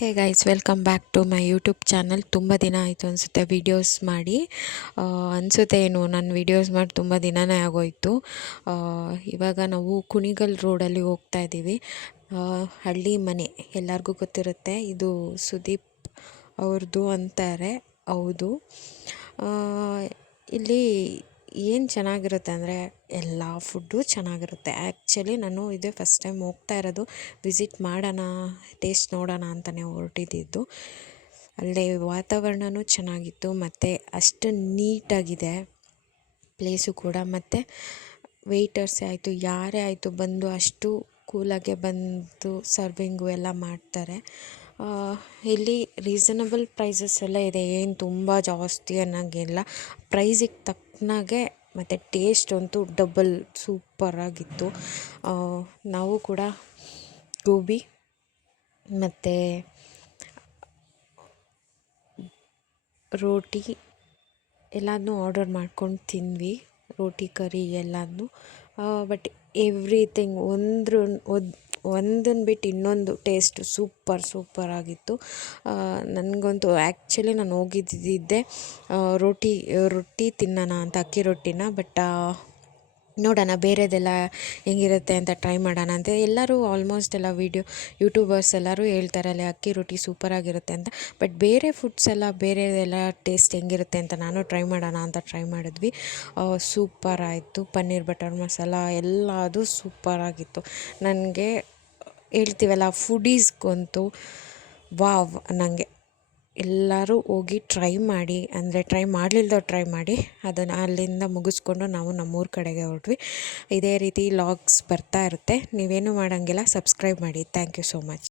Hey guys, welcome back to my YouTube channel. ತುಂಬ ದಿನ ಆಯಿತು ಅನಿಸುತ್ತೆ ವೀಡಿಯೋಸ್ ಮಾಡಿ. ಅನಿಸುತ್ತೆ ಏನು ನಾನು ವೀಡಿಯೋಸ್ ಮಾಡಿ ತುಂಬ ದಿನವೇ ಆಗೋಯಿತು. ಇವಾಗ ನಾವು ಕುಣಿಗಲ್ ರೋಡಲ್ಲಿ ಹೋಗ್ತಾ ಇದ್ದೀವಿ. ಹಳ್ಳಿ ಮನೆ ಎಲ್ಲರಿಗೂ ಗೊತ್ತಿರುತ್ತೆ, ಇದು ಸುದೀಪ್ ಅವ್ರದ್ದು ಅಂತಾರೆ. ಹೌದು. ಇಲ್ಲಿ ಏನು ಚೆನ್ನಾಗಿರುತ್ತೆ ಅಂದರೆ ಎಲ್ಲ ಫುಡ್ಡು ಚೆನ್ನಾಗಿರುತ್ತೆ. ಆ್ಯಕ್ಚುಲಿ ನಾನು ಇದೇ ಫಸ್ಟ್ ಟೈಮ್ ಹೋಗ್ತಾ ಇರೋದು. ವಿಸಿಟ್ ಮಾಡೋಣ, ಟೇಸ್ಟ್ ನೋಡೋಣ ಅಂತಲೇ ಹೊರಟಿದ್ದು. ಅಲ್ಲೇ ವಾತಾವರಣವೂ ಚೆನ್ನಾಗಿತ್ತು ಮತ್ತು ಅಷ್ಟು ನೀಟಾಗಿದೆ ಪ್ಲೇಸು ಕೂಡ. ಮತ್ತು ವೆಯ್ಟರ್ಸೇ ಆಯಿತು, ಯಾರೇ ಆಯಿತು ಬಂದು ಅಷ್ಟು ಕೂಲಾಗೆ ಬಂದು ಸರ್ವಿಂಗು ಎಲ್ಲ ಮಾಡ್ತಾರೆ. ಇಲ್ಲಿ ರೀಸನಬಲ್ ಪ್ರೈಸಸ್ ಎಲ್ಲ ಇದೆ, ಏನು ತುಂಬ ಜಾಸ್ತಿ ಅನ್ನೋಂಗಿಲ್ಲ. ಪ್ರೈಸಿಗೆ ತಕ್ಕನಾಗೆ ಮತ್ತು ಟೇಸ್ಟ್ ಅಂತೂ ಡಬಲ್ ಸೂಪರಾಗಿತ್ತು. ನಾವು ಕೂಡ ಗೋಬಿ ಮತ್ತು ರೋಟಿ ಎಲ್ಲನೂ ಆರ್ಡರ್ ಮಾಡ್ಕೊಂಡು ತಿಂದ್ವಿ. ರೋಟಿ ಕರಿ ಎಲ್ಲನೂ. ಬಟ್ ಎವ್ರಿಥಿಂಗ್ ಒಂದನ್ನು ಬಿಟ್ಟು ಇನ್ನೊಂದು ಟೇಸ್ಟ್ ಸೂಪರಾಗಿತ್ತು. ನನಗಂತೂ ಆ್ಯಕ್ಚುಲಿ ನಾನು ಹೋಗಿದ್ದಿದ್ದೆ ರೊಟ್ಟಿ ತಿನ್ನೋಣ ಅಂತ, ಅಕ್ಕಿ ರೊಟ್ಟಿನ. ಬಟ್ ನೋಡೋಣ ಬೇರೆದೆಲ್ಲ ಹೆಂಗಿರುತ್ತೆ ಅಂತ ಟ್ರೈ ಮಾಡೋಣ ಅಂತ. ಎಲ್ಲರೂ ಆಲ್ಮೋಸ್ಟ್ ಎಲ್ಲ ಯೂಟ್ಯೂಬರ್ಸ್ ಎಲ್ಲರೂ ಹೇಳ್ತಾರೆ ಅಲ್ಲಿ ಅಕ್ಕಿ ರೊಟ್ಟಿ ಸೂಪರಾಗಿರುತ್ತೆ ಅಂತ. ಬಟ್ ಬೇರೆ ಫುಡ್ಸ್ ಎಲ್ಲ ಬೇರೆದೆಲ್ಲ ಟೇಸ್ಟ್ ಹೆಂಗಿರುತ್ತೆ ಅಂತ ನಾನು ಟ್ರೈ ಮಾಡೋಣ ಅಂತ ಟ್ರೈ ಮಾಡಿದ್ವಿ. ಸೂಪರ್ ಆಯಿತು. ಪನ್ನೀರ್ ಬಟರ್ ಮಸಾಲ ಎಲ್ಲ ಅದು ಸೂಪರಾಗಿತ್ತು. ನನಗೆ ಹೇಳ್ತೀವಲ್ಲ ಫುಡೀಸ್ಗಂತೂ ವಾವ್ ನನಗೆ. ಎಲ್ಲರೂ ಹೋಗಿ ಟ್ರೈ ಮಾಡಿ, ಅಂದರೆ ಟ್ರೈ ಮಾಡಲಿಲ್ದವ್ರು ಟ್ರೈ ಮಾಡಿ. ಅದನ್ನು ಅಲ್ಲಿಂದ ಮುಗಿಸ್ಕೊಂಡು ನಾವು ನಮ್ಮೂರ ಕಡೆಗೆ ಹೊರಟ್ವಿ. ಇದೇ ರೀತಿ ಲಾಗ್ಸ್ ಬರ್ತಾ ಇರುತ್ತೆ. ನೀವೇನು ಮಾಡೋಂಗಿಲ್ಲ, ಸಬ್ಸ್ಕ್ರೈಬ್ ಮಾಡಿ. Thank you so much.